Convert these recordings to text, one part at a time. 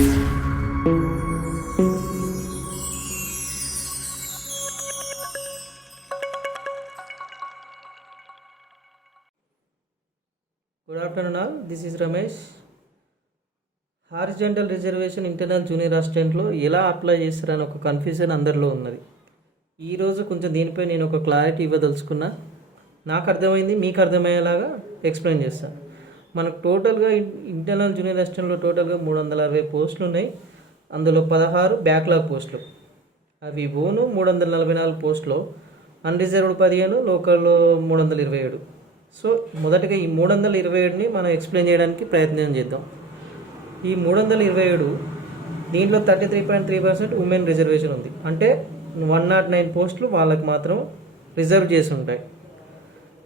Good afternoon all. This is Ramesh. Horizontal reservation internal junior అసిస్టెంట్లో ఎలా apply చేస్తారని ఒక కన్ఫ్యూజన్ అందరిలో ఉన్నది. ఈరోజు కొంచెం దీనిపై నేను ఒక క్లారిటీ ఇవ్వదలుచుకున్నా. నాకు అర్థమైంది, మీకు అర్థమయ్యేలాగా ఎక్స్ప్లెయిన్ చేస్తాను. మనకు టోటల్గా ఇంటర్నల్ జూనియర్ అసిస్టెంట్లో టోటల్గా 360 పోస్టులు ఉన్నాయి. అందులో 16 బ్యాక్లాగ్ పోస్టులు. అవి ఓను 344 పోస్టులు, అన్రిజర్వ్డ్ 15, లోకల్లో 327. సో మొదటగా ఈ 327ని మనం ఎక్స్ప్లెయిన్ చేయడానికి ప్రయత్నం చేద్దాం. ఈ 327 దీంట్లో 33.3% ఉమెన్ రిజర్వేషన్ ఉంది. అంటే 109 పోస్టులు వాళ్ళకి మాత్రం రిజర్వ్ చేసి ఉంటాయి.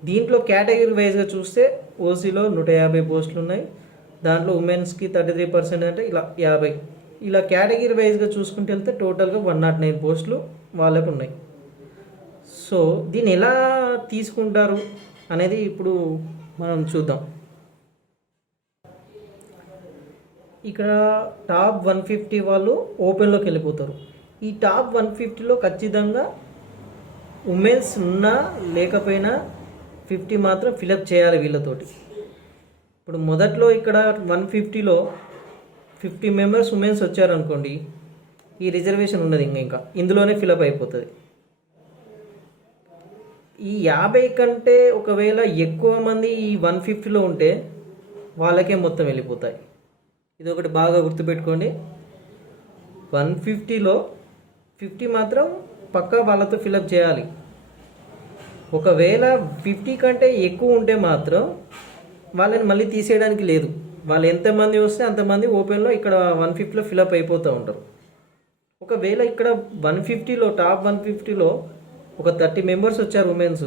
దీంట్లో కేటగిరీ వైజ్గా చూస్తే ఓసీలో 150 పోస్టులు ఉన్నాయి. దాంట్లో ఉమెన్స్కి 33% అంటే ఇలా 50. ఇలా కేటగిరీ వైజ్గా చూసుకుంటే వెళ్తే టోటల్గా 109 పోస్టులు వాళ్ళకు ఉన్నాయి. సో దీన్ని ఎలా తీసుకుంటారు అనేది ఇప్పుడు మనం చూద్దాం. ఇక్కడ టాప్ 150 వాళ్ళు ఓపెన్లోకి వెళ్ళిపోతారు. ఈ టాప్ 150లో ఖచ్చితంగా ఉమెన్స్ ఉన్నా లేకపోయినా 50 మాత్రం ఫిలప్ చేయాలి వీళ్ళతోటి. ఇప్పుడు మొదట్లో ఇక్కడ 150లో 50 మెంబర్స్ ఉమెన్స్ వచ్చారనుకోండి, ఈ రిజర్వేషన్ ఉన్నది ఇంకా ఇందులోనే ఫిలప్ అయిపోతుంది. ఈ 50 కంటే ఒకవేళ ఎక్కువ మంది ఈ 150లో ఉంటే వాళ్ళకే మొత్తం వెళ్ళిపోతాయి. ఇది ఒకటి బాగా గుర్తుపెట్టుకోండి. 150లో 50 మాత్రం పక్కా వాళ్ళతో ఫిలప్ చేయాలి. ఒకవేళ 50 కంటే ఎక్కువ ఉంటే మాత్రం వాళ్ళని మళ్ళీ తీసేయడానికి లేదు. వాళ్ళు ఎంతమంది వస్తే అంతమంది ఓపెన్లో ఇక్కడ 150లో ఫిలప్ అయిపోతూ ఉంటారు. ఒకవేళ ఇక్కడ 150లో టాప్ 150లో ఒక 30 మెంబర్స్ వచ్చారు ఉమెన్స్.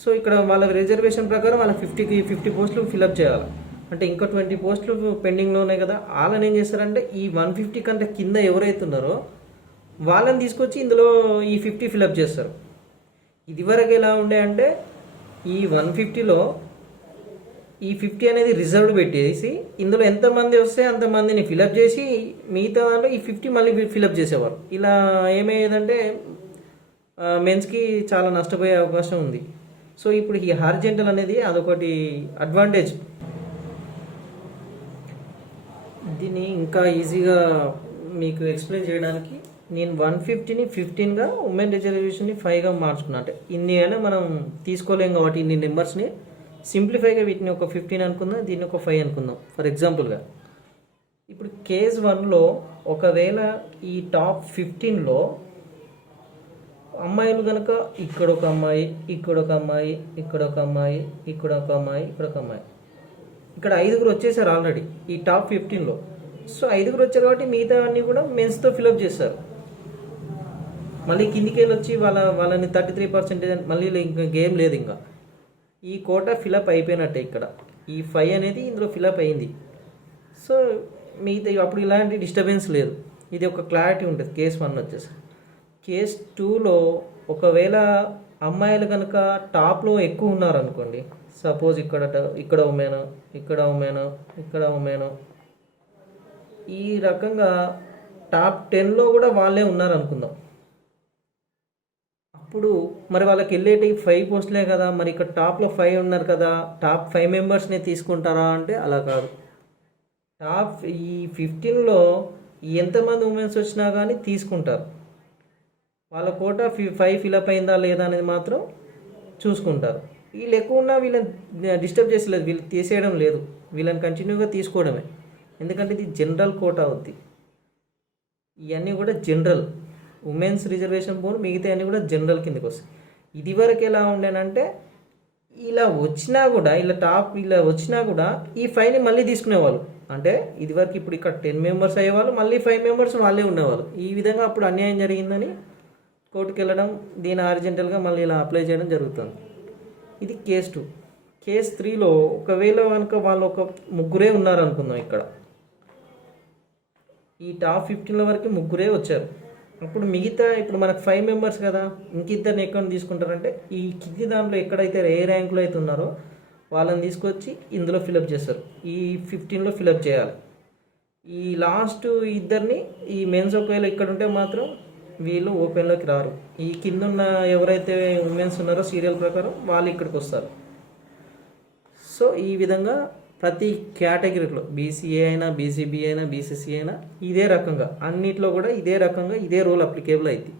సో ఇక్కడ వాళ్ళ రిజర్వేషన్ ప్రకారం వాళ్ళ 50 పోస్టులు ఫిలప్ చేయాలి. అంటే ఇంకా 20 పోస్టులు పెండింగ్లో ఉన్నాయి కదా. వాళ్ళని ఏం చేస్తారంటే ఈ 150 కంటే కింద ఎవరైతే ఉన్నారో వాళ్ళని తీసుకొచ్చి ఇందులో ఈ 50 ఫిలప్ చేస్తారు. ఇదివరకు ఎలా ఉండే అంటే ఈ 150లో ఈ 50 అనేది రిజర్వ్డ్ పెట్టేసి ఇందులో ఎంతమంది వస్తే అంతమందిని ఫిలప్ చేసి మిగతా దాంట్లో ఈ 50 మళ్ళీ ఫిలప్ చేసేవారు. ఇలా ఏమయ్యేదంటే మెన్స్కి చాలా నష్టపోయే అవకాశం ఉంది. సో ఇప్పుడు ఈ హారిజాంటల్ అనేది అదొకటి అడ్వాంటేజ్. దీన్ని ఇంకా ఈజీగా మీకు ఎక్స్ప్లెయిన్ చేయడానికి నేను 150ని 15గా ఉమెన్ రిజర్వేషన్ని 5గా మార్చుకున్నా. అంటే ఇన్ని అయినా మనం తీసుకోలేం కాబట్టి ఇన్ని నెంబర్స్ని సింప్లిఫైగా వీటిని ఒక 15 అనుకుందాం, దీన్ని ఒక 5 అనుకుందాం ఫర్ ఎగ్జాంపుల్గా. ఇప్పుడు కేస్ 1లో ఒకవేళ ఈ టాప్ 15లో అమ్మాయిలు కనుక ఇక్కడ ఒక అమ్మాయి, ఇక్కడ ఒక అమ్మాయి, ఇక్కడ ఒక అమ్మాయి, ఇక్కడ ఒక అమ్మాయి, ఇక్కడ ఒక అమ్మాయి, ఇక్కడ 5 వచ్చేసారు ఆల్రెడీ ఈ టాప్ 15లో. సో 5 వచ్చారు కాబట్టి మిగతా అన్నీ కూడా మెన్స్తో ఫిలప్ చేస్తారు. మళ్ళీ కిందికి వెళ్ళి వచ్చి వాళ్ళని 33% మళ్ళీ ఇంకా గేమ్ లేదు. ఇంకా ఈ కోటా ఫిలప్ అయిపోయినట్టే. ఇక్కడ ఈ 5 అనేది ఇందులో ఫిలప్ అయింది. సో మిగతా అప్పుడు ఇలాంటి డిస్టర్బెన్స్ లేదు. ఇది ఒక క్లారిటీ ఉంటుంది. కేస్ 1 వచ్చేసి కేస్ 2లో ఒకవేళ అమ్మాయిలు కనుక టాప్లో ఎక్కువ ఉన్నారనుకోండి, సపోజ్ ఇక్కడ ఉమెన్, ఇక్కడ ఉమెన్, ఇక్కడ ఉమెన్, ఈ రకంగా టాప్ 10లో కూడా వాళ్ళే ఉన్నారనుకుందాం. అప్పుడు మరి వాళ్ళకి వెళ్ళేటి 5 పోస్టులే కదా, మరి ఇక్కడ టాప్లో 5 ఉన్నారు కదా, టాప్ 5 మెంబర్స్ని తీసుకుంటారా అంటే అలా కాదు. టాప్ ఈ 15లో ఎంతమంది ఉమెన్స్ వచ్చినా కానీ తీసుకుంటారు. వాళ్ళ కోటా 5 ఫిలప్ అయిందా లేదా అనేది మాత్రం చూసుకుంటారు. వీళ్ళు ఎక్కువ ఉన్నా వీళ్ళని డిస్టర్బ్ చేసలేదు, వీళ్ళు తీసేయడం లేదు, వీళ్ళని కంటిన్యూగా తీసుకోవడమే. ఎందుకంటే ఇది జనరల్ కోటా అవుద్ది. ఇవన్నీ కూడా జనరల్ ఉమెన్స్ రిజర్వేషన్ పోను, మిగతా అన్నీ కూడా జనరల్ కిందకి వస్తాయి. ఇదివరకు ఎలా ఉండేనంటే ఇలా వచ్చినా కూడా ఇలా వచ్చినా కూడా ఈ 5ని మళ్ళీ తీసుకునేవాళ్ళు. అంటే ఇదివరకు ఇప్పుడు ఇక్కడ 10 మెంబర్స్ అయ్యేవాళ్ళు, మళ్ళీ 5 మెంబర్స్ వాళ్ళే ఉండేవాళ్ళు. ఈ విధంగా అప్పుడు అన్యాయం జరిగిందని కోర్టుకు వెళ్ళడం, దీని హారిజాంటల్గా మళ్ళీ ఇలా అప్లై చేయడం జరుగుతుంది. ఇది కేస్ 2. కేస్ 3లో ఒకవేళ కనుక వాళ్ళు ఒక 3 ఉన్నారనుకుందాం. ఇక్కడ ఈ టాప్ 15 వరకు 3 వచ్చారు. అప్పుడు మిగతా ఇప్పుడు మనకు 5 మెంబర్స్ కదా, ఇంకిద్దరిని ఎక్కడ తీసుకుంటారంటే ఈ కింది దాంట్లో ఎక్కడైతే ఏ ర్యాంకులో అయితే ఉన్నారో వాళ్ళని తీసుకొచ్చి ఇందులో ఫిలప్ చేస్తారు. ఈ 15లో ఫిలప్ చేయాలి. ఈ లాస్ట్ ఇద్దరిని ఈ మెన్స్ ఒకవేళ ఇక్కడ ఉంటే మాత్రం వీళ్ళు ఓపెన్లోకి రారు. ఈ కింద ఉన్న ఎవరైతే ఉమెన్స్ ఉన్నారో సీరియల్ ప్రకారం వాళ్ళు ఇక్కడికి వస్తారు. సో ఈ విధంగా ప్రతి కేటగిరీలో బీసీఏ అయినా, బీసీబీ అయినా, బీసీసీ అయినా ఇదే రకంగా అన్నిట్లో కూడా ఇదే రకంగా ఇదే రూల్ అప్లికేబుల్ అవుతుంది.